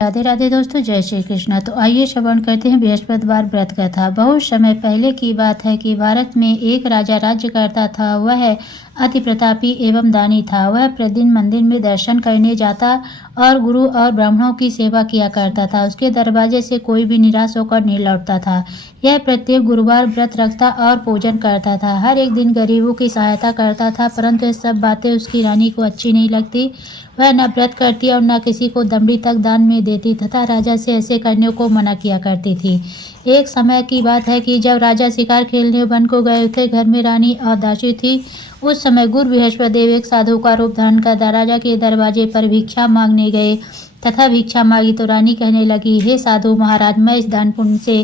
राधे राधे दोस्तों, जय श्री कृष्ण। तो आइए श्रवण करते हैं बृहस्पतिवार व्रत कथा। बहुत समय पहले की बात है कि भारत में एक राजा राज्य करता था। वह अति प्रतापी एवं दानी था। वह प्रतिदिन मंदिर में दर्शन करने जाता और गुरु और ब्राह्मणों की सेवा किया करता था। उसके दरवाजे से कोई भी निराश होकर नहीं लौटता था। यह प्रत्येक गुरुवार व्रत रखता और पूजन करता था। हर एक दिन गरीबों की सहायता करता था, परंतु ये सब बातें उसकी रानी को अच्छी नहीं लगती। वह न व्रत करती और न किसी को दमड़ी तक दान में देती तथा राजा से ऐसे करने को मना किया करती थी। एक समय की बात है कि जब राजा शिकार खेलने वन को गए थे, घर में रानी और दासी थी। उस समय गुरु बृहस्पति देव एक साधु का रूप धारण कर राजा के दरवाजे पर भिक्षा मांगने गए तथा भिक्षा मांगी तो रानी कहने लगी, हे साधु महाराज, मैं इस दान पुण्य से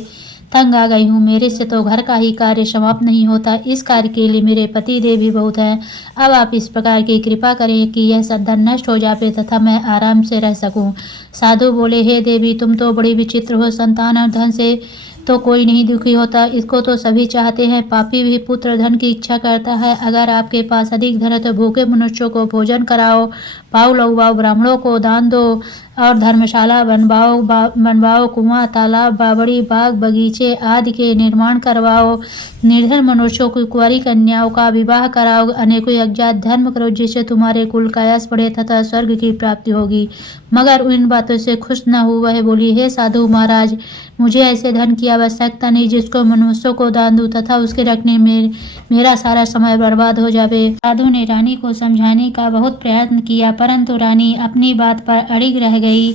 तंग आ गई हूँ। मेरे से तो घर का ही कार्य समाप्त नहीं होता। इस कार्य के लिए मेरे पति देव भी बहुत हैं। अब आप इस प्रकार की कृपा करें कि यह सब धन नष्ट हो जाए तथा मैं आराम से रह सकूं। साधु बोले, हे देवी, तुम तो बड़ी विचित्र हो। संतान और धन से तो कोई नहीं दुखी होता, इसको तो सभी चाहते हैं। पापी भी पुत्र धन की इच्छा करता है। अगर आपके पास अधिक धन है तो भूखे मनुष्यों को भोजन कराओ, पाव लगवाओ, ब्राह्मणों को दान दो और धर्मशाला बनवाओ, कुआं, तालाब, बावड़ी, बाग, बगीचे आदि के निर्माण करवाओ। निर्धन मनुष्यों की कुंवारी कन्याओं का विवाह कराओ। अनेकों अज्ञात धर्म करो, जिससे तुम्हारे कुल का यश बढ़े तथा स्वर्ग की प्राप्ति होगी। मगर इन बातों से खुश न हुआ। वह बोली, हे साधु महाराज, मुझे ऐसे धन की आवश्यकता नहीं जिसको मनुष्यों को दान दूं तथा उसके रखने में मेरा सारा समय बर्बाद हो जावे। साधु ने रानी को समझाने का बहुत प्रयत्न किया, परंतु रानी अपनी बात पर अड़िग रह गई।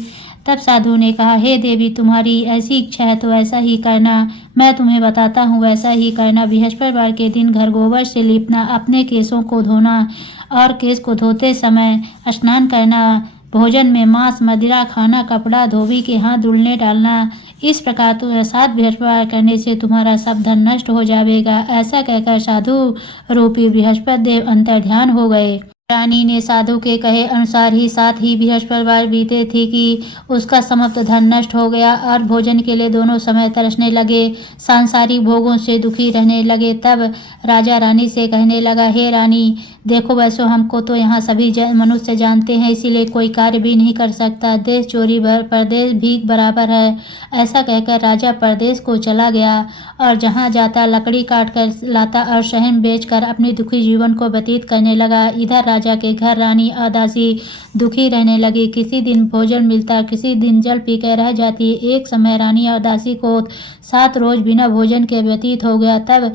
तब साधु ने कहा, हे देवी, तुम्हारी ऐसी इच्छा है तो ऐसा ही करना। मैं तुम्हें बताता हूँ, वैसा ही करना। बृहस्पतिवार के दिन घर गोबर से लीपना, अपने केसों को धोना और केस को धोते समय स्नान करना, भोजन में मांस मदिरा खाना, कपड़ा धोबी के हाथ धुलने डालना। इस प्रकार तो 7 बृहस्पतिवार करने से तुम्हारा सब धन नष्ट हो जाएगा। ऐसा कहकर साधु रूपी बृहस्पति देव अंतर्ध्यान हो गए। रानी ने साधु के कहे अनुसार ही 7 ही बृहस्पतिवार बीते थे कि उसका समस्त धन नष्ट हो गया और भोजन के लिए दोनों समय तरसने लगे, सांसारिक भोगों से दुखी रहने लगे। तब राजा रानी से कहने लगा, हे रानी, देखो, वैसे हमको तो यहाँ सभी मनुष्य जानते हैं, इसीलिए कोई कार्य भी नहीं कर सकता। देश चोरी परदेश भीख बराबर है। ऐसा कहकर राजा परदेश को चला गया और जहाँ जाता लकड़ी काट कर लाता और शहर बेचकर अपने दुखी जीवन को व्यतीत करने लगा। इधर राजा के घर रानी और दासी दुखी रहने लगी। किसी दिन भोजन मिलता, किसी दिन जल पीकर रह जाती। एक समय रानी और दासी को 7 रोज बिना भोजन के व्यतीत हो गया। तब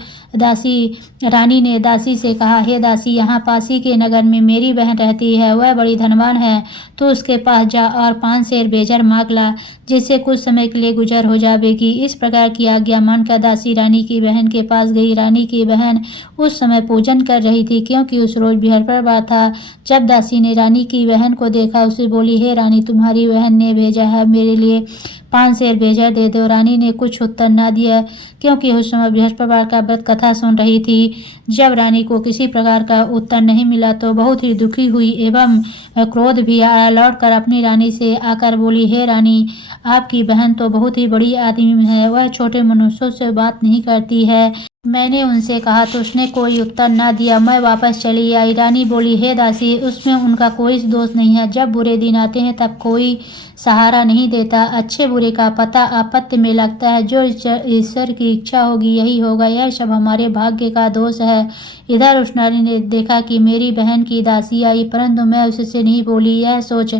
रानी ने दासी से कहा, हे दासी, यहाँ पासी के नगर में मेरी बहन रहती है। वह बड़ी धनवान है। तो उसके पास जा और 5 सेर बेजर मांग ला, जिससे कुछ समय के लिए गुजर हो जाएगी। इस प्रकार की आज्ञा मानकर दासी रानी की बहन के पास गई। रानी की बहन उस समय पूजन कर रही थी, क्योंकि उस रोज बृहस्पतिवार था। जब दासी ने रानी की बहन को देखा, उसे बोली, हे रानी, तुम्हारी बहन ने भेजा है, मेरे लिए 5 सेर बेजर दे दो। रानी ने कुछ उत्तर न दिया, क्योंकि उस समय बृहस्पतिवार का व्रत कथा सुन रही थी। जब रानी को किसी प्रकार का उत्तर नहीं मिला तो बहुत ही दुखी हुई एवं क्रोध भी आया। लौटकर अपनी रानी से आकर बोली, हे रानी, आपकी बहन तो बहुत ही बड़ी आदमी है। वह छोटे मनुष्यों से बात नहीं करती है। मैंने उनसे कहा तो उसने कोई उत्तर न दिया। मैं वापस चली आई। रानी बोली, हे दासी, उसमें उनका कोई दोष नहीं है। जब बुरे दिन आते हैं तब कोई सहारा नहीं देता। अच्छे बुरे का पता आपत्ति में लगता है। जो ईश्वर की इच्छा होगी यही होगा। यह सब हमारे भाग्य का दोष है। इधर उस नारी ने देखा कि मेरी बहन की दासी आई, परंतु मैं उससे नहीं बोली। यह सोच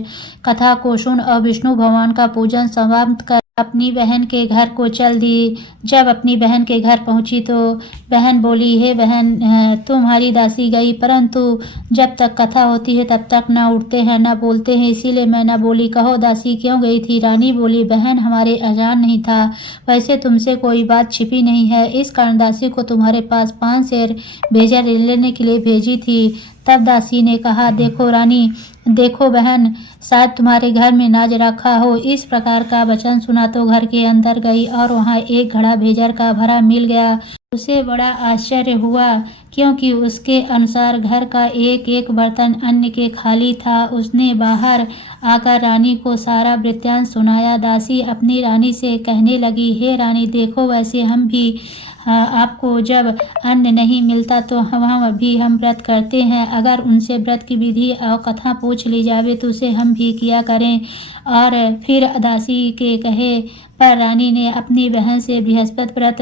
कथा को सुन और विष्णु भगवान का पूजन समाप्त कर अपनी बहन के घर को चल दी। जब अपनी बहन के घर पहुंची तो बहन बोली, हे बहन, तुम्हारी दासी गई, परंतु जब तक कथा होती है तब तक न उठते हैं न बोलते हैं, इसीलिए मैं न बोली। कहो दासी क्यों गई थी? रानी बोली, बहन, हमारे अजान नहीं था। वैसे तुमसे कोई बात छिपी नहीं है, इस कारण दासी को तुम्हारे पास 5 सेर भेजा लेने के लिए भेजी थी। तब दासी ने कहा, देखो रानी, देखो बहन, शायद तुम्हारे घर में नाज रखा हो। इस प्रकार का वचन सुना तो घर के अंदर गई और वहाँ एक घड़ा भेजर का भरा मिल गया। उसे बड़ा आश्चर्य हुआ, क्योंकि उसके अनुसार घर का एक एक बर्तन अन्न के खाली था। उसने बाहर आकर रानी को सारा वृत्तांत सुनाया। दासी अपनी रानी से कहने लगी, हे रानी, देखो, वैसे हम भी आपको जब अन्न नहीं मिलता तो हम व्रत करते हैं। अगर उनसे व्रत की विधि और कथा पूछ ली जावे तो उसे हम भी किया करें। और फिर दासी के कहे पर रानी ने अपनी बहन से बृहस्पति व्रत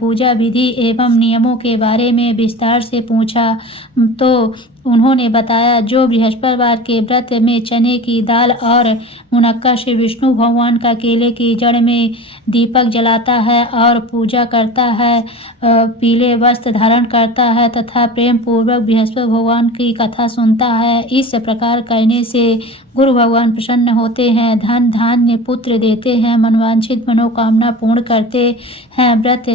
पूजा विधि एवं नियमों के बारे में विस्तार से पूछा तो उन्होंने बताया, जो बृहस्पतिवार के व्रत में चने की दाल और मुनक्का से विष्णु भगवान का केले की जड़ में दीपक जलाता है और पूजा करता है, पीले वस्त्र धारण करता है तथा प्रेम पूर्वक बृहस्पति भगवान की कथा सुनता है, इस प्रकार करने से गुरु भगवान प्रसन्न होते हैं, धन धान्य पुत्र देते हैं, मनवांछित मनोकामना पूर्ण करते हैं। व्रत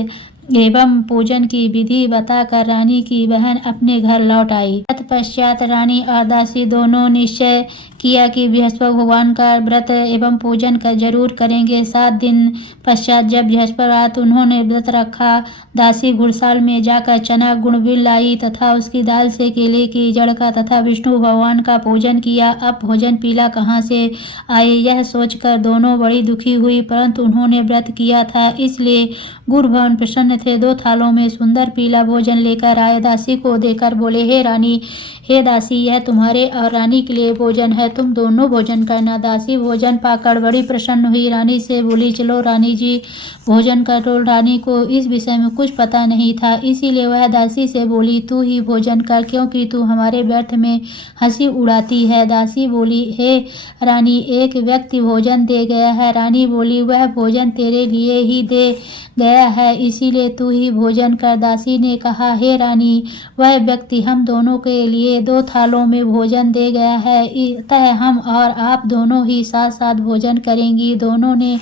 एवं पूजन की विधि बताकर रानी की बहन अपने घर लौट आई। तत्पश्चात रानी और दासी दोनों निश्चय किया कि बृहस्पति भगवान का व्रत एवं पूजन का जरूर करेंगे। 7 दिन पश्चात जब बृहस्पतिवार उन्होंने व्रत रखा, दासी घुड़साल में जाकर चना गुड़ बिन लाई तथा उसकी दाल से केले की जड़ का तथा विष्णु भगवान का पूजन किया। अब भोजन पीला कहाँ से आए, यह सोचकर दोनों बड़ी दुखी हुई, परंतु उन्होंने व्रत किया था इसलिए गुरु भगवान प्रसन्न थे। 2 थालों में सुंदर पीला भोजन लेकर आए, दासी को देकर बोले, हे रानी, हे दासी, यह तुम्हारे और रानी के लिए भोजन है, तुम दोनों भोजन करना। दासी भोजन पाकर बड़ी प्रसन्न हुई, रानी से बोली, चलो रानी जी भोजन करो। रानी को इस विषय में कुछ पता नहीं था, इसीलिए वह दासी से बोली, तू ही भोजन कर, क्योंकि तू हमारे व्यर्थ में हंसी उड़ाती है। दासी बोली, हे रानी, एक व्यक्ति भोजन दे गया है। रानी बोली, वह भोजन तेरे लिए ही दे गया है, इसीलिए तू ही भोजन कर। दासी ने कहा, हे रानी, वह व्यक्ति हम दोनों के लिए 2 थालों में भोजन दे गया है, अतः हम और आप दोनों ही साथ साथ भोजन करेंगी। दोनों ने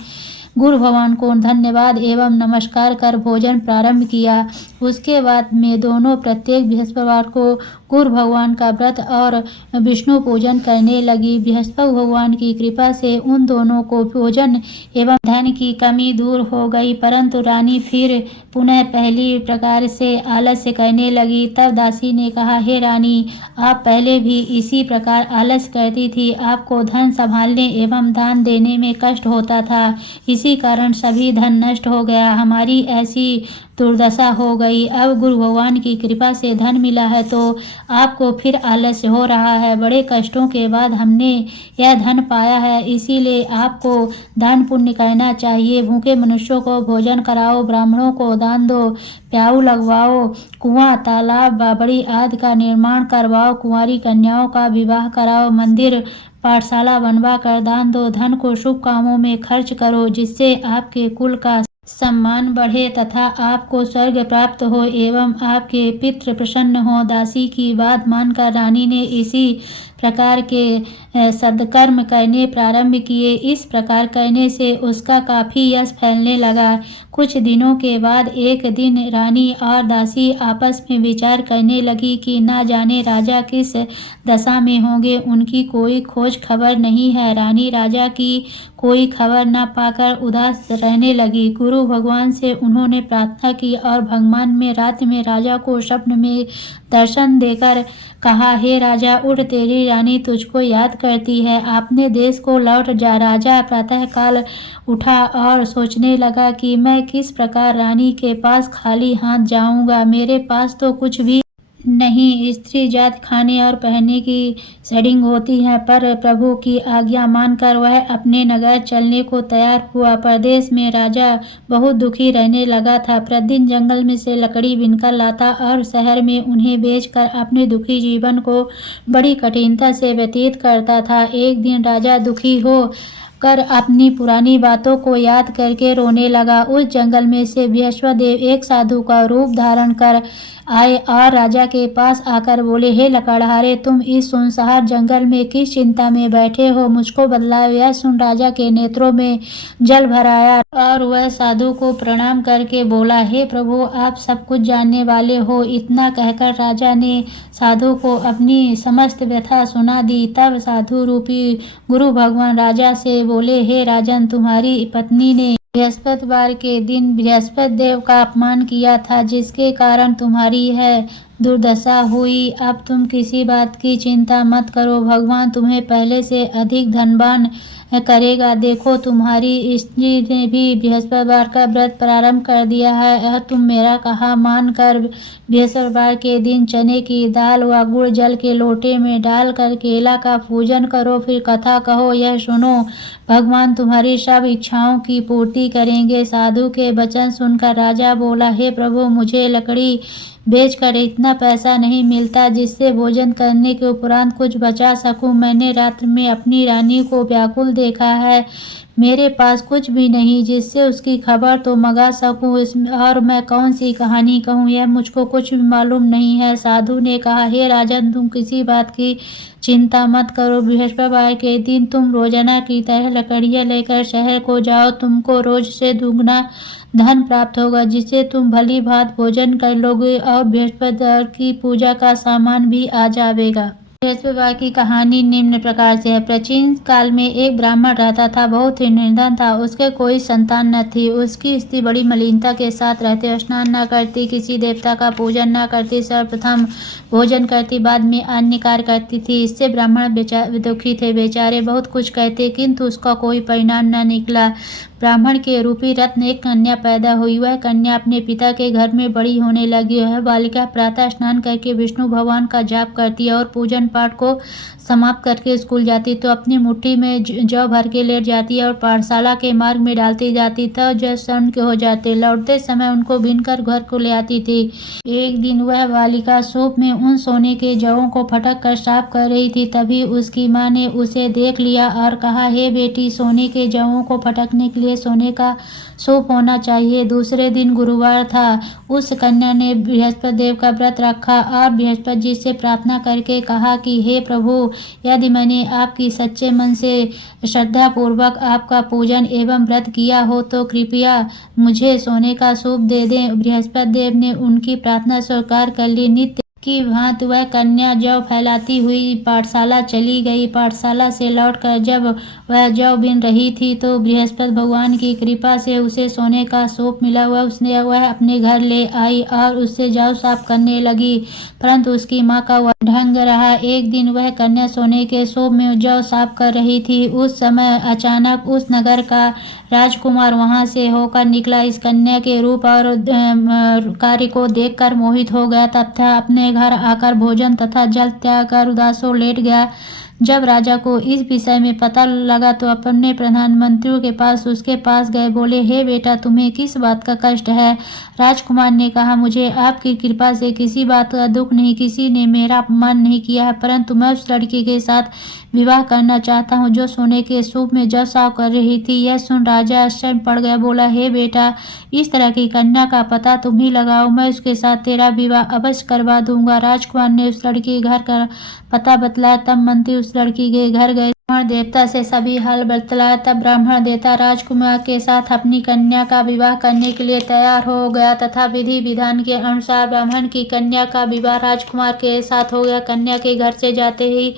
गुरु भगवान को धन्यवाद एवं नमस्कार कर भोजन प्रारंभ किया। उसके बाद में दोनों प्रत्येक बृहस्पतिवार को गुरु भगवान का व्रत और विष्णु पूजन करने लगी। बृहस्पति भगवान की कृपा से उन दोनों को भोजन एवं धन की कमी दूर हो गई, परंतु रानी फिर पुनः पहली प्रकार से आलस्य करने लगी। तब दासी ने कहा, हे रानी, आप पहले भी इसी प्रकार आलस्य करती थी, आपको धन संभालने एवं दान देने में कष्ट होता था, इसी कारण सभी धन नष्ट हो गया, हमारी ऐसी दुर्दशा हो गई। अब गुरु भगवान की कृपा से धन मिला है तो आपको फिर आलस्य हो रहा है। बड़े कष्टों के बाद हमने यह धन पाया है, इसीलिए आपको दान पुण्य करना चाहिए। भूखे मनुष्यों को भोजन कराओ, ब्राह्मणों को दान दो, प्याऊ लगवाओ, कुआं तालाब बावड़ी आदि का निर्माण करवाओ, कुंवारी कन्याओं का विवाह कराओ, मंदिर पाठशाला बनवा कर दान दो, धन को शुभ कामों में खर्च करो, जिससे आपके कुल का सम्मान बढ़े तथा आपको स्वर्ग प्राप्त हो एवं आपके पितृ प्रसन्न हो। दासी की बात मानकर रानी ने इसी प्रकार के सद्कर्म करने प्रारंभ किए। इस प्रकार करने से उसका काफ़ी यश फैलने लगा। कुछ दिनों के बाद एक दिन रानी और दासी आपस में विचार करने लगी कि ना जाने राजा किस दशा में होंगे, उनकी कोई खोज खबर नहीं है। रानी राजा की कोई खबर न पाकर उदास रहने लगी। गुरु भगवान से उन्होंने प्रार्थना की और भगवान में रात में राजा को स्वप्न में दर्शन देकर कहा, हे राजा, उठ, तेरी रानी तुझको याद करती है। आपने देश को लौट जा। राजा प्रातःकाल उठा और सोचने लगा कि मैं किस प्रकार रानी के पास खाली हाथ जाऊंगा, मेरे पास तो कुछ भी नहीं। स्त्री जात खाने और पहनने की सेटिंग होती है, पर प्रभु की आज्ञा मानकर वह अपने नगर चलने को तैयार हुआ। प्रदेश में राजा बहुत दुखी रहने लगा था। प्रतिदिन जंगल में से लकड़ी बिनकर लाता और शहर में उन्हें बेचकर अपने दुखी जीवन को बड़ी कठिनता से व्यतीत करता था। एक दिन राजा दुखी हो कर अपनी पुरानी बातों को याद करके रोने लगा। उस जंगल में से बृहस्पति देव एक साधु का रूप धारण कर आए और राजा के पास आकर बोले, हे लकड़हारे, तुम इस सुनसान जंगल में किस चिंता में बैठे हो, मुझको बतलाओ। यह सुन राजा के नेत्रों में जल भर आया और वह साधु को प्रणाम करके बोला, हे प्रभु, आप सब कुछ जानने वाले हो। इतना कहकर राजा ने साधु को अपनी समस्त व्यथा सुना दी। तब साधु रूपी गुरु भगवान राजा से बोले, हे राजन, तुम्हारी पत्नी ने बृहस्पतिवार के दिन बृहस्पति देव का अपमान किया था, जिसके कारण तुम्हारी है दुर्दशा हुई। अब तुम किसी बात की चिंता मत करो, भगवान तुम्हें पहले से अधिक धनवान करेगा। देखो तुम्हारी स्त्री ने भी बृहस्पतिवार का व्रत प्रारंभ कर दिया है। यह तुम मेरा कहा मानकर बृहस्पतिवार के दिन चने की दाल व गुड़ जल के लोटे में डालकर केला का पूजन करो, फिर कथा कहो। यह सुनो, भगवान तुम्हारी सब इच्छाओं की पूर्ति करेंगे। साधु के वचन सुनकर राजा बोला, हे प्रभु, मुझे लकड़ी बेचकर इतना पैसा नहीं मिलता जिससे भोजन करने के उपरांत कुछ बचा सकूं। मैंने रात्र में अपनी रानी को व्याकुल देखा है। मेरे पास कुछ भी नहीं जिससे उसकी खबर तो मंगा सकूं, और मैं कौन सी कहानी कहूं, यह मुझको कुछ भी मालूम नहीं है। साधु ने कहा, हे राजन, तुम किसी बात की चिंता मत करो। बृहस्पतिवार के दिन तुम रोजाना की तरह लकड़ियां लेकर शहर को जाओ। तुमको रोज से दुगना धन प्राप्त होगा जिससे तुम भली भांति भोजन कर लोगे और बृहस्पतिवार की पूजा का सामान भी आ जाएगा। बृहस्पतिवार की कहानी निम्न प्रकार से है। प्राचीन काल में एक ब्राह्मण रहता था, बहुत ही निर्धन था। उसके कोई संतान न थी। उसकी स्त्री बड़ी मलिनता के साथ रहती, स्नान न करती, किसी देवता का पूजन न करती, सर्वप्रथम भोजन करती, बाद में अन्य कार्य करती थी। इससे ब्राह्मण दुखी थे। बेचारे बहुत कुछ कहते किंतु उसका कोई परिणाम न निकला। ब्राह्मण के रूपी रत्न एक कन्या पैदा हुई। वह कन्या अपने पिता के घर में बड़ी होने लगी। वह बालिका प्रातः स्नान करके विष्णु भगवान का जाप करती और पूजन पाठ को समाप्त करके स्कूल जाती तो अपनी मुट्ठी में जौ भर के लेट जाती और पाठशाला के मार्ग में डालती जाती तो जौ स्वर्ण के हो जाते। लौटते समय उनको बीनकर घर को ले आती थी। एक दिन वह बालिका सूप में उन सोने के जौं को फटक कर साफ कर रही थी। तभी उसकी माँ ने उसे देख लिया और कहा, हे बेटी, सोने के जौं को फटकने के लिए सोने का सूप होना चाहिए। दूसरे दिन गुरुवार था। उस कन्या ने बृहस्पति देव का व्रत रखा और बृहस्पति जी से प्रार्थना करके कहा कि हे प्रभु, यदि मैंने आपकी सच्चे मन से श्रद्धा पूर्वक आपका पूजन एवं व्रत किया हो तो कृपया मुझे सोने का सूप दे दें। बृहस्पति देव ने उनकी प्रार्थना स्वीकार कर ली। नित्य की भांति वह कन्या जौ फैलाती हुई पाठशाला चली गई। पाठशाला से लौटकर जब वह जौ बीन रही थी तो बृहस्पति भगवान की कृपा से उसे सोने का सूप मिला। वह अपने घर ले आई और उससे जौ साफ करने लगी, परंतु उसकी माँ का वह ढंग रहा। एक दिन वह कन्या सोने के सूप में जौ साफ कर रही थी। उस समय अचानक उस नगर का राजकुमार वहां से होकर निकला। इस कन्या के रूप और कार्य को देखकर मोहित हो गया तथा अपने घर आकर भोजन तथा जल त्याग कर उदास हो लेट गया। जब राजा को इस विषय में पता लगा तो अपने प्रधानमंत्रियों के पास उसके पास गए। बोले, हे बेटा, तुम्हें किस बात का कष्ट है? राजकुमार ने कहा, मुझे आपकी कृपा से किसी बात का दुख नहीं, किसी ने मेरा अपमान नहीं किया है, परंतु मैं उस लड़की के साथ विवाह करना चाहता हूँ जो सोने के सूप में जौ साफ कर रही थी। यह सुन राजा आश्चर्य पड़ गया। बोला, हे बेटा, इस तरह की कन्या का पता तुम ही लगाओ, मैं उसके साथ तेरा विवाह अवश्य करवा दूंगा। राजकुमार ने उस लड़की के घर का पता बतलाया। तब मंत्री उस लड़की के घर गए, ब्राह्मण देवता से सभी हाल बतलाया। तब ब्राह्मण देवता राजकुमार के साथ अपनी कन्या का विवाह करने के लिए तैयार हो गया तथा विधि विधान के अनुसार ब्राह्मण की कन्या का विवाह राजकुमार के साथ हो गया। कन्या के घर से जाते ही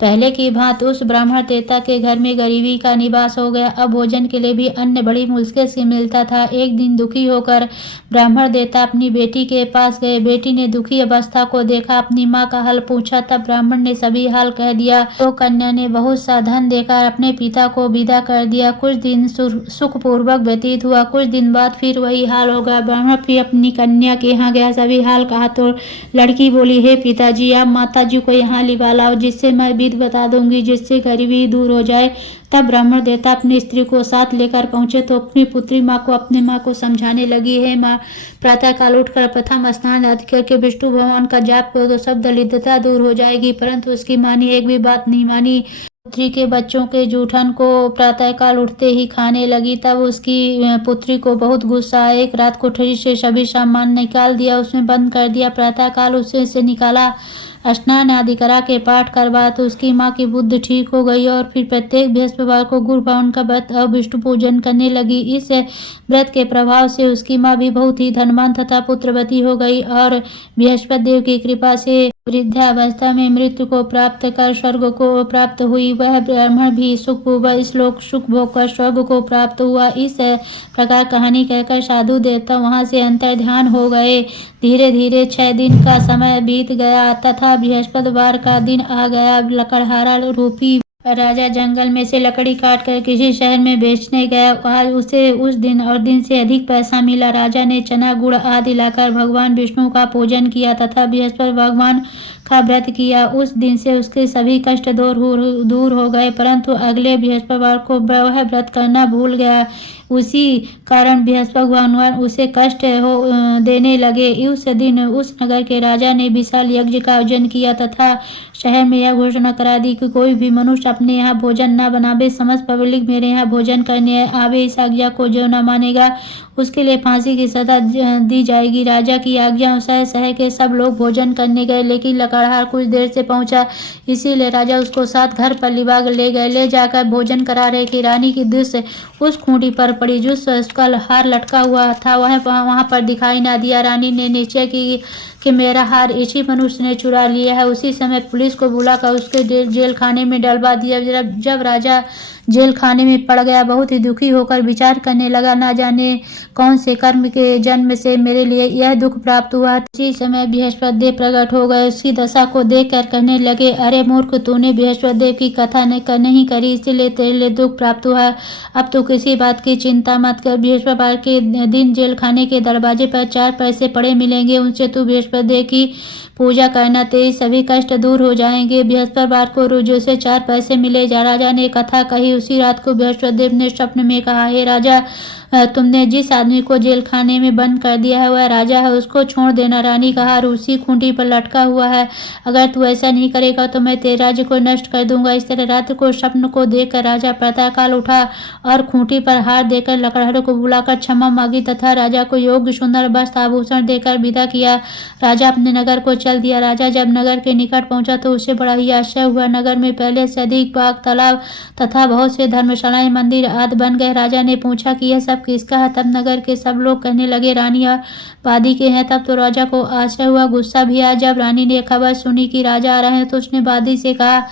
पहले की भांति उस ब्राह्मण देवता के घर में गरीबी का निवास हो गया। अब भोजन के लिए भी अन्न बड़ी मुश्किल से मिलता था। एक दिन दुखी होकर ब्राह्मण देवता अपनी बेटी के पास गए। बेटी ने दुखी अवस्था को देखा, अपनी माँ का हाल पूछा। तब ब्राह्मण ने सभी हाल कह दिया तो कन्या ने बहुत सा धन देकर अपने पिता को विदा कर दिया। कुछ दिन सुखपूर्वक व्यतीत हुआ। कुछ दिन बाद फिर वही हाल हो गया। ब्राह्मण फिर अपनी कन्या के यहाँ गया, सभी हाल कहा तो लड़की बोली, हे पिताजी, आप माताजी को यहाँ लिवा लाओ जिससे मैं विधि बता दूंगी, जिससे गरीबी दूर हो जाए। तब ब्राह्मण देवता अपनी स्त्री को साथ लेकर पहुंचे तो अपनी पुत्री माँ को अपने माँ को समझाने लगी, हे माँ, प्रातः काल उठकर प्रथम स्नान आदि करके विष्णु भगवान का जाप करो तो सब दरिद्रता दूर हो जाएगी। परंतु उसकी माँ ने एक भी बात नहीं मानी। पुत्री के बच्चों के जूठन को प्रातःकाल उठते ही खाने लगी। तब उसकी पुत्री को बहुत गुस्सा आया। एक रात कोठरी से सभी सामान निकाल दिया, उसमें बंद कर दिया। प्रातःकाल उसे निकाला, स्नान आदि करा के पाठ करवाया तो उसकी माँ की बुद्धि ठीक हो गई और फिर प्रत्येक बृहस्पतिवार को गुरु भगवान का व्रत और विष्णु पूजन करने लगी। इस व्रत के प्रभाव से उसकी माँ भी बहुत ही धनवान तथा पुत्रवती हो गई और बृहस्पति देव की कृपा से वृद्धावस्था में मृत्यु को प्राप्त कर स्वर्ग को प्राप्त हुई। वह ब्राह्मण भी सुख भोग कर स्वर्ग को प्राप्त हुआ। इस प्रकार कहानी कहकर साधु देवता वहां से अंतर ध्यान हो गए। धीरे धीरे 6 दिन का समय बीत गया तथा बृहस्पतिवार का दिन आ गया। लकड़हारा रूपी राजा जंगल में से लकड़ी काट कर किसी शहर में बेचने गया। आज उसे उस दिन और दिन से अधिक पैसा मिला। राजा ने चना गुड़ आदि लाकर भगवान विष्णु का पूजन किया तथा बृहस्पति भगवान का व्रत किया। उस दिन से उसके सभी कष्ट दूर हो गए, परंतु अगले बृहस्पतिवार को वह व्रत करना भूल गया। उसी कारण बृहस्पति भगवान उसे कष्ट देने लगे। उस दिन उस नगर के राजा ने विशाल यज्ञ का आयोजन किया तथा शहर में यह घोषणा करा दी कि कोई भी मनुष्य अपने यहाँ भोजन न बनावे। समस्त पब्लिक मेरे यहाँ भोजन करने आवे। इस आज्ञा को जो न मानेगा उसके लिए फांसी की सजा दी जाएगी। राजा की आज्ञा अनुसार शहर के सब लोग भोजन करने गए, लेकिन लकड़हार कुछ देर से पहुंचा, इसीलिए राजा उसको साथ घर पर लिबाग ले गए। ले जाकर भोजन करा रहे कि रानी की दृष्टि उस खूंटी पर पड़ी जो उसका हार लटका हुआ था। वह वहां पर दिखाई ना दिया। रानी ने निश्चय की कि मेरा हार इसी मनुष्य ने चुरा लिया है। उसी समय पुलिस को बुलाकर उसके जेल खाने में डलवा दिया। जब राजा जेल खाने में पड़ गया, बहुत ही दुखी होकर विचार करने लगा, ना जाने कौन से कर्म के जन्म से मेरे लिए यह दुख प्राप्त हुआ। उसी समय बृहस्पति देव प्रकट हो गए। उसकी दशा को देखकर कहने लगे, अरे मूर्ख, तूने बृहस्पति देव की कथा नहीं करी, इसलिए तेरे लिए दुख प्राप्त हुआ। अब तो किसी बात की चिंता मत कर। बृहस्पतिवार के दिन जेल खाने के दरवाजे पर 4 पैसे पड़े मिलेंगे, उनसे तू बृहस्पति देव की पूजा करना, तेरे सभी कष्ट दूर हो जाएंगे। बृहस्पतिवार को रोज से 4 पैसे मिले। राजा ने कथा कही। उसी रात को बृहस्पति देव ने स्वप्न में कहा, हे राजा, तुमने जिस आदमी को जेल खाने में बंद कर दिया है वह राजा है, उसको छोड़ देना। रानी का हार उसी खूंटी पर लटका हुआ है, अगर तू ऐसा नहीं करेगा तो मैं तेरे राज्य को नष्ट कर दूंगा। इस तरह रात को स्वप्न को देखकर राजा प्रातःकाल उठा और खूंटी पर हार देकर लकड़हारों को बुलाकर क्षमा मांगी तथा राजा को योग्य सुंदर वस्त्र आभूषण देकर विदा किया। राजा अपने नगर को चल दिया। राजा जब नगर के निकट पहुंचा तो उसे बड़ा ही आश्चर्य हुआ। नगर में पहले से अधिक बाग, तालाब तथा बहुत से धर्मशालाएं, मंदिर आदि बन गए। राजा ने पूछा कि यह सब किसका है? तब नगर के सब लोग कहने लगे, रानी और बादी के हैं। तब तो राजा को आश्चर्य हुआ, गुस्सा भी आया। जब रानी ने खबर सुनी कि राजा आ रहे हैं तो उसने बादी से कहा,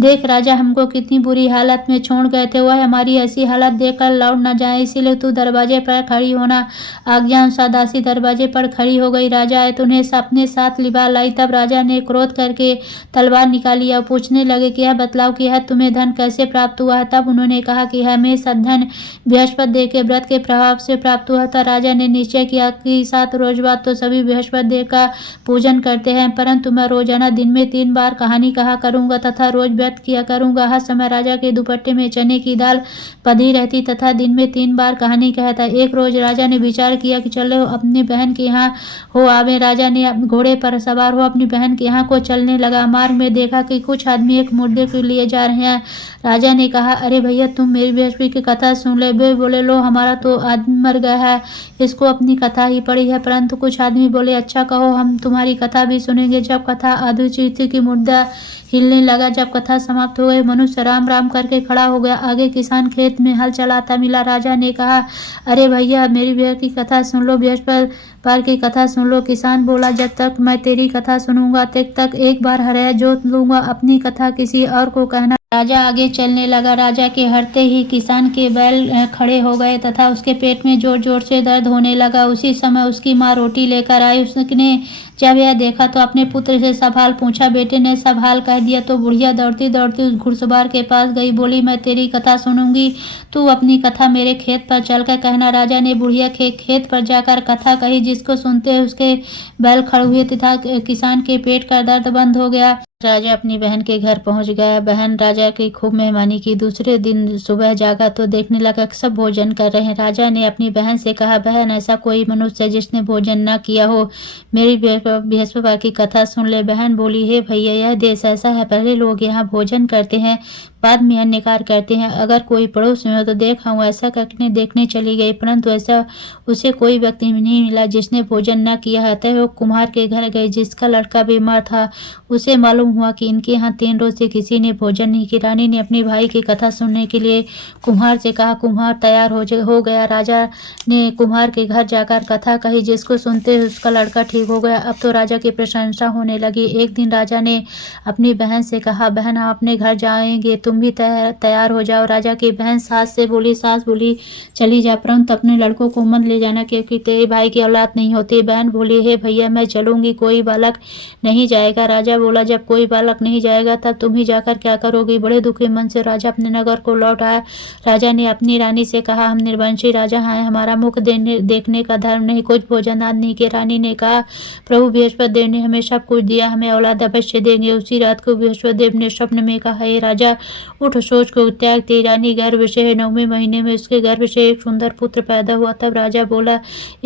देख राजा, हमको कितनी बुरी हालत में छोड़ गए थे, वह हमारी ऐसी हालत देखकर लौट न जाए, इसीलिए तू दरवाजे पर खड़ी होना। आज्ञा अनुसार दासी दरवाजे पर खड़ी हो गई। राजा आए तो उन्हें अपने साथ लिबा लाई। तब राजा ने क्रोध करके तलवार निकाली और पूछने लगे कि यह बतलाओ कि यह तुम्हें धन कैसे प्राप्त हुआ है? तब उन्होंने कहा कि हमें सब धन बृहस्पति देव के व्रत के प्रभाव से प्राप्त हुआ था। राजा ने निश्चय किया कि 7 रोज बाद तो सभी बृहस्पति देव का पूजन करते हैं, परंतु मैं रोजाना दिन में 3 बार कहानी कहा करूंगा तथा रोज किया करूंगा। हर समय राजा के दुपट्टे में चने की दाल बंधी रहती तथा दिन में 3 बार कहानी कहता। एक रोज राजा ने विचार किया कि चलो अपनी बहन के यहाँ हो आवे। राजा ने घोड़े पर सवार हो अपनी बहन के यहाँ को चलने लगा। मार्ग में देखा कि कुछ आदमी एक मुर्दे को लिए जा रहे हैं। राजा ने कहा, अरे भैया, तुम मेरी बृहस्पति की कथा सुन ले। वे बोले, लो, हमारा तो आदमी मर गया है, इसको अपनी कथा ही पड़ी है। परंतु कुछ आदमी बोले, अच्छा कहो, हम तुम्हारी कथा भी सुनेंगे। जब कथा अधोचित की मुर्दा हिलने लगा। जब कथा समाप्त हो गई, मनुष्य राम राम करके खड़ा हो गया। आगे किसान खेत में हल चलाता मिला। राजा ने कहा, अरे भैया, मेरी बृहस्पति की कथा सुन लो, बृहस्पतिवार की कथा सुन लो। किसान बोला, जब तक मैं तेरी कथा सुनूंगा तब तक एक बार हरया जोत लूंगा, अपनी कथा किसी और को कहना। राजा आगे चलने लगा। राजा के हटते ही किसान के बैल खड़े हो गए तथा उसके पेट में जोर जोर से दर्द होने लगा। उसी समय उसकी माँ रोटी लेकर आई। उसने जब यह देखा तो अपने पुत्र से सब हाल पूछा। बेटे ने सब हाल कह दिया तो बुढ़िया दौड़ती दौड़ती उस घुड़सवार के पास गई। बोली, मैं तेरी कथा सुनूंगी, तू अपनी कथा मेरे खेत पर चलकर कहना। राजा ने बुढ़िया के खेत पर जाकर कथा कही, जिसको सुनते उसके बैल खड़े हुए तथा किसान के पेट का दर्द बंद हो गया। राजा अपनी बहन के घर पहुंच गया। बहन राजा की खूब मेहमानी की। दूसरे दिन सुबह जागा तो देखने लगा सब भोजन कर रहे हैं। राजा ने अपनी बहन से कहा, बहन, ऐसा कोई मनुष्य है जिसने भोजन न किया हो, मेरी बृहस्पतिवार की कथा सुन ले। बहन बोली, हे भैया, यह देश ऐसा है, पहले लोग यहाँ भोजन करते हैं, बाद में अन्य कार्य करते हैं। अगर कोई पड़ोस में हो तो देखा हूँ, ऐसा करके देखने चली गई, परंतु ऐसा उसे कोई व्यक्ति नहीं मिला जिसने भोजन न किया है। अतः वो कुम्हार के घर गई, जिसका लड़का बीमार था। उसे मालूम हुआ कि इनके यहाँ 3 रोज से किसी ने भोजन नहीं किया। रानी ने अपने भाई की कथा सुनने के लिए कुम्हार से कहा। कुम्हार तैयार हो गया। राजा ने कुम्हार के घर जाकर कथा कही, जिसको सुनते उसका लड़का ठीक हो गया। अब तो राजा की प्रशंसा होने लगी। एक दिन राजा ने अपनी बहन से कहा, बहन, हम अपने घर जाएंगे तुम भी तैयार हो जाओ। राजा की बहन सास बोली चली जा, परंतु अपने लड़कों को मत ले जाना क्योंकि तेरे भाई की औलाद नहीं होती। बहन बोली हे भैया मैं चलूंगी, कोई बालक नहीं जाएगा। राजा बोला जब कोई बालक नहीं जाएगा तब तुम ही जाकर क्या करोगी। बड़े दुखी मन से राजा अपने नगर को लौट आया। राजा ने अपनी रानी से कहा हम निर्वंशी राजा हैं, हमारा मुख देखने का धर्म नहीं, कुछ भोजन आदि नहीं। के रानी ने कहा प्रभु बृहस्पति देव ने हमें सब कुछ दिया, हमें औलाद अवश्य देंगे। उसी रात को बृहस्पति देव ने स्वप्न में कहा हे राजा उठ, सोच को त्याग, तेरी रानी गर्भ से है, 9वें महीने में उसके गर्भ से एक सुंदर पुत्र पैदा हुआ। तब राजा बोला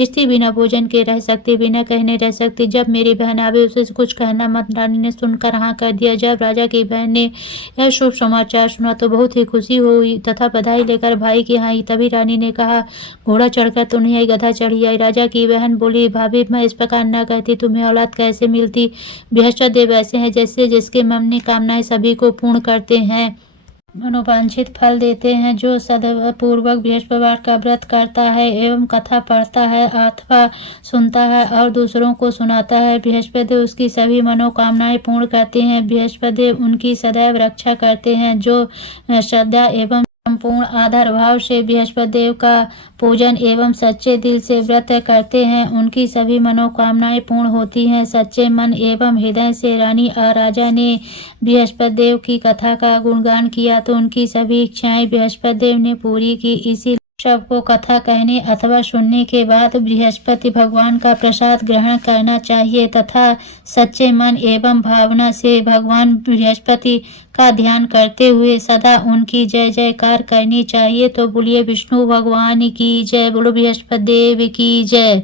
स्त्री बिना भोजन के रह सकती, बिना कहने रह सकती, जब मेरी बहन आवे उसे कुछ कहना मत। रानी ने सुनकर हाँ कर दिया। जब राजा की बहन ने यह शुभ समाचार सुना तो बहुत ही खुशी हुई तथा बधाई लेकर भाई की यहाँ आई। तभी रानी ने कहा घोड़ा चढ़कर तो नहीं आई, गधा चढ़ी आई। राजा की बहन बोली भाभी मैं इस प्रकार न कहती, तुम्हें औलाद कैसे मिलती। बृहस्पति देव ऐसे हैं जैसे जिसके मन की कामनाएं सभी को पूर्ण करते हैं, मनोवांछित फल देते हैं। जो सदपूर्वक बृहस्पतिवार का व्रत करता है एवं कथा पढ़ता है अथवा सुनता है और दूसरों को सुनाता है, बृहस्पति देव उसकी सभी मनोकामनाएं पूर्ण करते हैं। बृहस्पति देव उनकी सदैव रक्षा करते हैं। जो श्रद्धा एवं संपूर्ण आदर भाव से बृहस्पति देव का पूजन एवं सच्चे दिल से व्रत करते हैं उनकी सभी मनोकामनाएं पूर्ण होती हैं। सच्चे मन एवं हृदय से रानी और राजा ने बृहस्पति देव की कथा का गुणगान किया तो उनकी सभी इच्छाएं बृहस्पति देव ने पूरी की। इसी सबको कथा कहने अथवा सुनने के बाद बृहस्पति भगवान का प्रसाद ग्रहण करना चाहिए तथा सच्चे मन एवं भावना से भगवान बृहस्पति का ध्यान करते हुए सदा उनकी जय जयकार करनी चाहिए। तो बोलिए विष्णु भगवान की जय, बोलो बृहस्पति देव की जय।